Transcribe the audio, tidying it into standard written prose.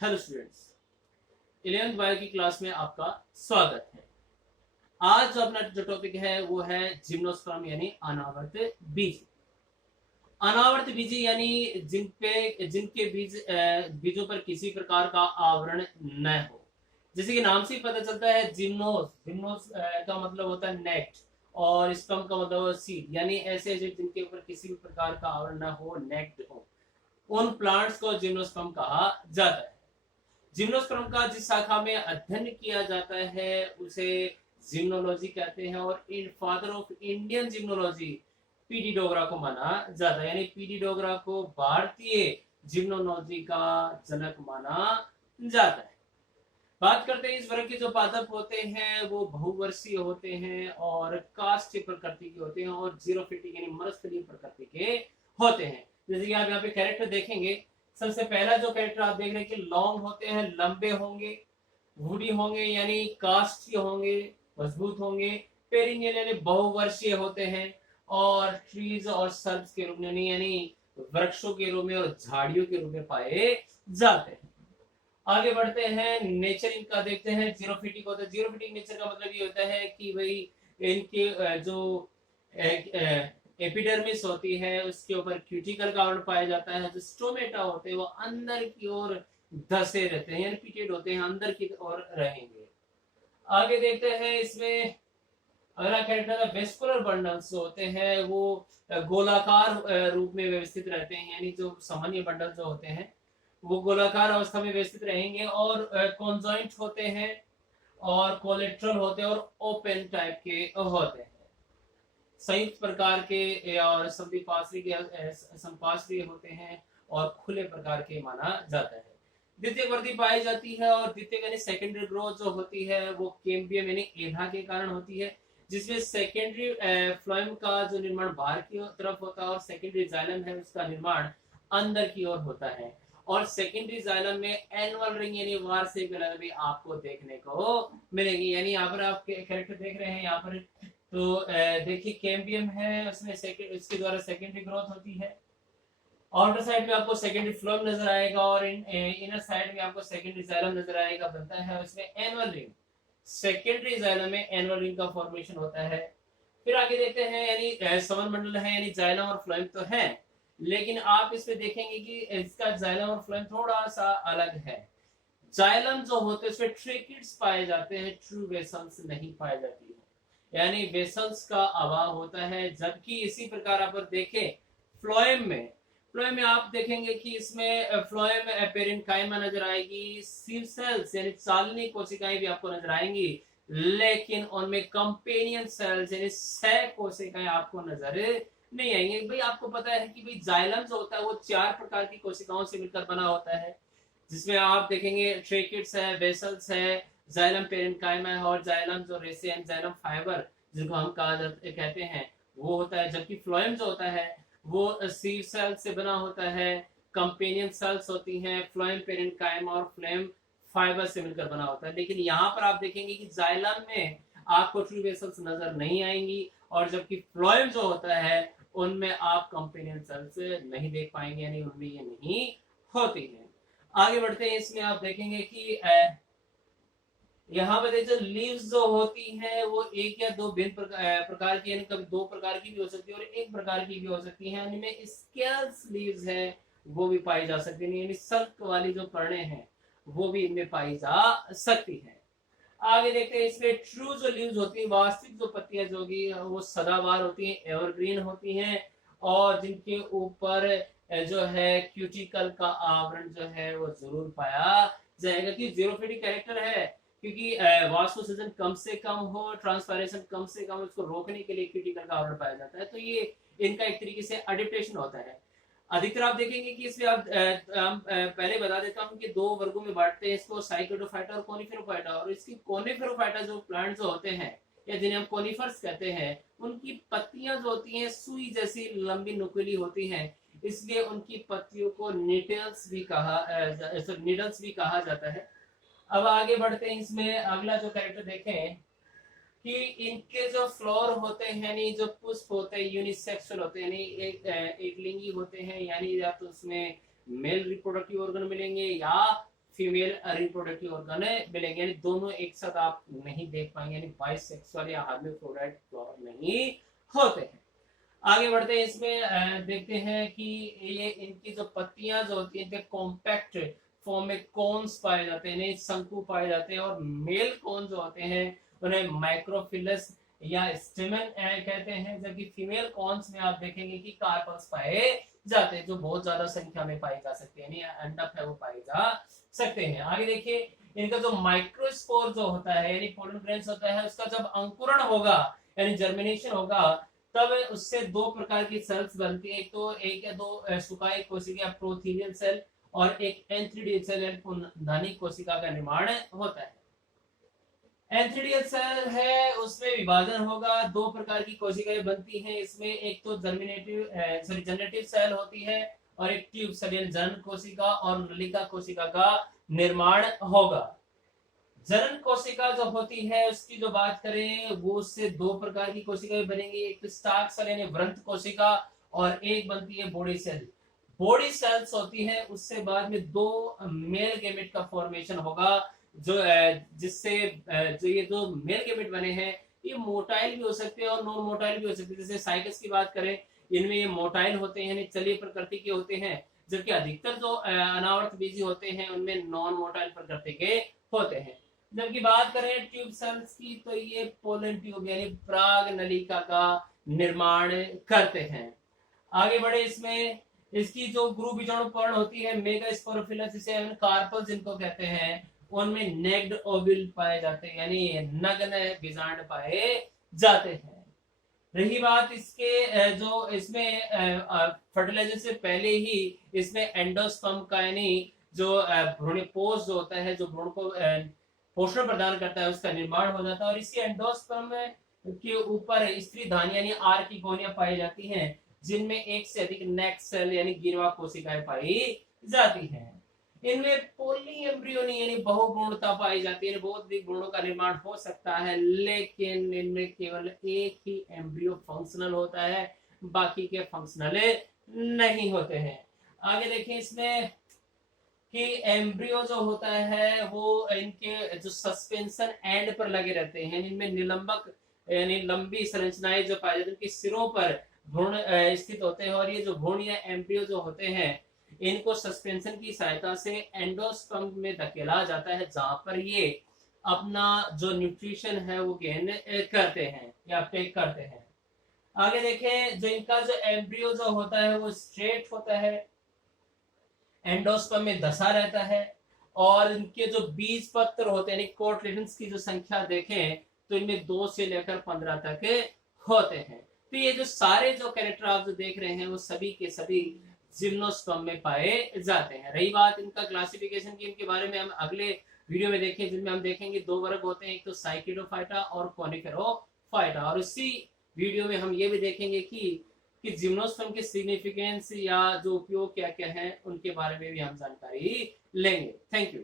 Hello students, 11th bio की class में आपका स्वागत है। आज जो अपना जो टॉपिक है वो है जिम्नोस्पर्म यानी अनावर्त बीज। अनावर्त बीज यानी जिनके बीजों पर किसी प्रकार का आवरण न हो। जैसे कि नाम से ही पता चलता है, जिम्नोस जिम्नोस का मतलब होता है नेक्ट, और स्पर्म का मतलब सीड, यानी ऐसे जिनके ऊपर किसी भी प्रकार का आवरण न हो, नेक्ट हो, उन प्लांट्स को जिम्नोस्पर्म कहा जाता है। जिम्नोस्पर्म का जिस शाखा में अध्ययन किया जाता है उसे जिम्नोलॉजी कहते हैं, और फादर ऑफ इंडियन जिम्नोलॉजी पीडी डोगरा को माना जाता है, यानी पीडी डोगरा को भारतीय जिम्नोलॉजी का जनक माना जाता है। बात करते हैं इस वर्ग के जो पादप होते हैं वो बहुवर्षीय होते हैं और काष्ठ प्रकृति के होते हैं और जीरोफिटिक यानी मरस्थलीय प्रकृति के होते हैं। जैसे कि आप यहाँ पे कैरेक्टर देखेंगे, सबसे पहला जो कैरेक्टर आप देख रहे हैं कि लॉन्ग होते हैं, लंबे होंगे, वुडी होंगे यानी काष्ठीय होंगे, मजबूत होंगे। पेरिनियल यानी बहुवर्षीय होते हैं, और ट्रीज और सर्ब्स के रूप में यानी वृक्षों के रूप में और झाड़ियों के रूप में पाए जाते हैं। आगे बढ़ते हैं, नेचर इनका देखते हैं। जीरोफिटिक होता है। जीरोफिटिक नेचर का मतलब ये होता है कि भाई इनके जो एपिडर्मिस होती है उसके ऊपर क्यूटिकल का आवरण पाया जाता है। जो स्टोमेटा होते हैं वो अंदर की ओर धसे रहते हैं, यानी पिटेड होते हैं, अंदर की ओर रहेंगे। आगे देखते हैं, इसमें अगला कैरेक्टर वेस्कुलर बंडल्स होते हैं वो गोलाकार रूप में व्यवस्थित रहते हैं, यानी जो सामान्य बंडल जो होते हैं वो गोलाकार अवस्था में व्यवस्थित रहेंगे, और कॉन्जॉइंट होते हैं और कोलेट्रल होते हैं और ओपन टाइप के होते हैं। संयुक्त प्रकार के और संपार्श्विक होते हैं और खुले प्रकार के माना जाता है। द्वितीय वृद्धि पाई जाती है, और द्वितीय यानी सेकेंडरी ग्रोथ जो होती है वो कैम्बियम यानी एधा के कारण होती है, जिसमें सेकेंडरी फ्लोएम का जो निर्माण बाहर की तरफ होता है और सेकेंडरी जाइलम है उसका निर्माण अंदर की ओर होता है। और सेकेंडरी जाइलम में एनुअल रिंग यानी वार्षिक लग भी आपको देखने को मिलेगी। यानी यहाँ पर आप कैरेक्टर देख रहे हैं, यहाँ पर तो देखिए कैम्बियम है, उसमें इसके द्वारा सेकेंडरी ग्रोथ होती है। आउटर साइड में आपको सेकेंडरी फ्लोएम नजर आएगा और इनर साइड में आपको सेकेंडरी जाइलम नजर आएगा, बनता है उसमें एनुअल रिंग। सेकेंडरी जाइलम में एनुअल रिंग का फॉर्मेशन होता है। फिर आगे देखते हैं, यानी समन मंडल है, यानी जाइलम और फ्लोएम तो है, लेकिन आप इसमें देखेंगे कि इसका जाइलम और फ्लोएम थोड़ा सा अलग है। जाइलम जो होते हैं उसमें ट्रेकिड्स पाए जाते हैं, ट्रू वेसल्स नहीं पाई जाती है, यानी वेसल्स का अभाव होता है। जबकि इसी प्रकार आप देखें फ्लोएम में आप देखेंगे कि इसमें फ्लोएम पेरेन्काइमा नजर आएगी, सील सेल्स यानी चालनी कोशिकाएं भी आपको नजर आएंगी, लेकिन उनमें कंपेनियन सेल्स यानी सह कोशिकाएं आपको नजर नहीं आएंगे। भाई आपको पता है कि भाई जाइलम जो होता है वो 4 प्रकार की कोशिकाओं से मिलकर बना होता है, जिसमें आप देखेंगे ट्रेकिड्स है, वेसल्स है, जाइलम पेरेन्काइमा है, और जाइलम जो रेसे एंड जाइलम फाइबर जिनको हम कहते हैं वो होता है। जबकि फ्लोएम जो होता है वो सीव सेल से बना होता है, कंपेनियन सेल्स होती हैं, फ्लोएम पेरेन्काइमा और फ्लोएम फाइबर से मिलकर बना होता है। लेकिन यहाँ पर आप देखेंगे कि जाइलम में आपको ट्रू वेसल्स नजर नहीं आएंगी, और जबकि फ्लोएम जो होता है उनमें आप कंपेनियन सेल्स नहीं देख पाएंगे, यानी उनमें ये नहीं होती है। आगे बढ़ते हैं, इसमें आप देखेंगे कि यहाँ पर जो लीव्स जो होती हैं वो एक या दो भिन्न प्रकार की, यानी कभी 2 प्रकार की भी हो सकती है और 1 प्रकार की भी हो सकती है। इनमें स्केल्स लीव्स है वो भी पाई जा सकती है, यानी सल्क वाली जो पर्णे हैं वो भी इनमें पाई जा सकती है। आगे देखते हैं, इसमें ट्रू जो लीव्स होती है, वास्तविक जो पत्तियां जो होगी वो सदाबहार होती हैं, एवरग्रीन होती हैं, और जिनके ऊपर जो है क्यूटिकल का आवरण जो है वो जरूर पाया जाएगा। कि जीरोफिटिक कैरेक्टर है क्योंकि वास्कोसेशन कम से कम हो, ट्रांसपायरेशन कम से कम, उसको रोकने के लिए क्यूटिकल का आवरण पाया जाता है, तो ये इनका एक तरीके से अडेप्टेशन होता है। अधिकतर आप देखेंगे कि इसमें आप पहले बता देता हूँ कि 2 वर्गों में बांटते हैं इसको, साइकोडोफाइटा और कोनिफेरोफाइटा। और इसकी कोनिफेरोफाइटा जो प्लांट जो होते हैं या जिन्हें हम कोनिफर्स कहते हैं, उनकी पत्तियां जो होती हैं सुई जैसी लंबी नुकीली होती हैं, इसलिए उनकी पत्तियों को निडल्स भी कहा जाता है। अब आगे बढ़ते हैं, इसमें अगला जो कैरेक्टर देखें कि इनके जो फ्लोर होते हैं यानी जो पुष्प होते हैं यूनिसेक्सुअल होते हैं, यानी एक लिंगी होते हैं, यानी या तो उसमें मेल रिप्रोडक्टिव ऑर्गन मिलेंगे या फीमेल रिप्रोडक्टिव ऑर्गन मिलेंगे, यानी दोनों एक साथ आप नहीं देख पाएंगे, यानी बाइसेक्सुअल या हर्माफ्रोडाइट नहीं होते हैं। आगे बढ़ते हैं, इसमें देखते हैं कि ये इनकी जो पत्तियां जो होती हैं कॉम्पैक्ट फॉर्म में कोन्स पाए जाते हैं, शंकु पाए जाते हैं, और मेल कोन जो होते हैं उन्हें माइक्रोफिलस या स्टेमन कहते हैं, जबकि फीमेल कॉन्स में आप देखेंगे कि कार्पल्स पाए जाते हैं, जो बहुत ज्यादा संख्या में पाए जा सकते हैं, यानी अंडक है वो पाए जा सकते हैं। आगे देखिए, इनका जो माइक्रोस्पोर जो होता है यानी पोलन ग्रेन्स होता है, उसका जब अंकुरण होगा यानी जर्मिनेशन होगा, तब उससे दो प्रकार की सेल्स बनती है, तो एक या दो सुकाई कोशिका प्रोथीनियल सेल और एक एंथ्रीडियल सेल यानी पुनर्धानी कोशिका का निर्माण होता है। एंथ्रीडियल सेल है उसमें विभाजन होगा, दो प्रकार की कोशिकाएं बनती हैं, इसमें एक तो जनरेटिव सेल होती है और एक ट्यूब सेल यानी जनन कोशिका और नलिका कोशिका का निर्माण होगा। जनन कोशिका जो होती है उसकी जो बात करें, वो उससे दो प्रकार की कोशिकाएं बनेंगी, एक तो स्टार्क सेल यानी वृंत कोशिका और एक बनती है बॉडी सेल। बॉडी सेल्स होती है, उससे बाद में दो मेल गैमेट का फॉर्मेशन होगा, जो जिससे जो ये जो मेल गैमेट बने हैं ये मोटाइल भी हो सकते हैं और नॉन मोटाइल भी हो सकते हैं। जैसे साइकस की बात करें, इनमें ये मोटाइल होते हैं यानी चलीय प्रकृति के होते हैं, जबकि अधिकतर जो अनावर्त बीजी होते हैं उनमें नॉन मोटाइल प्रकृति के होते हैं। जबकि बात करें ट्यूब सेल्स की, तो ये पोलन ट्यूब यानी प्राग नलिका का निर्माण करते हैं। आगे बढ़े, इसमें इसकी जो गुरु बीजाणु पर्ण होती है मेगास्पोरोफिलस, इसे कार्पल जिनको कहते हैं, उनमें नेक्ड ओव्यूल पाए जाते हैं यानी नग्न बीजांड पाए जाते हैं। रही बात इसके जो इसमें फर्टिलाइजर से पहले ही इसमें एंडोस्पर्म का यानी जो भ्रूणपोष जो होता है, जो भ्रूण को पोषण प्रदान करता है, उसका निर्माण हो जाता है, और इसी एंडोस्पर्म के ऊपर स्त्री धानी यानी आर की गोनियां पाई जाती हैं, जिनमें एक से अधिक नेक सेल यानी गिरवा कोशिकाएं पाई जाती हैं। इनमें पॉली एम्ब्रियोनी यानी बहुभ्रूणता पाई जाती है, बहुत अधिक भ्रूणों का निर्माण हो सकता है, लेकिन इनमें केवल एक ही एम्ब्रियो फंक्शनल होता है, बाकी के फंक्शनल नहीं होते हैं। आगे देखें इसमें कि एम्ब्रियो जो होता है वो इनके जो सस्पेंशन एंड पर लगे रहते हैं, इनमें निलंबक यानी लंबी संरचनाएं जो पाई जाती है, उनके सिरों पर भ्रूण स्थित होते हैं, और ये जो भ्रूण या एम्ब्रियो जो होते हैं इनको सस्पेंशन की सहायता से एंडोस्पर्म में धकेला जाता है, जहां पर ये अपना जो न्यूट्रिशन है वो गेन करते हैं या अपटेक करते हैं। आगे देखें, जो इनका जो एम्ब्रियो जो होता है वो स्ट्रेट होता है, एंडोस्पर्म में धसा रहता है, और इनके जो बीज पत्र होते हैं कोटलेडन्स की जो संख्या देखें तो इनमें 2 से लेकर 15 तक होते हैं। तो ये जो सारे जो कैरेक्टर आप जो देख रहे हैं वो सभी के सभी जिम्नोस्पर्म में पाए जाते हैं। रही बात इनका क्लासिफिकेशन की, इनके बारे में हम अगले वीडियो में देखें, जिनमें हम देखेंगे 2 वर्ग होते हैं, एक तो साइकिडोफाइटा और कॉनिफेरोफाइटा, और इसी वीडियो में हम ये भी देखेंगे कि जिम्नोस्पर्म के सिग्निफिकेंस या जो उपयोग क्या क्या है उनके बारे में भी हम जानकारी लेंगे। Thank you.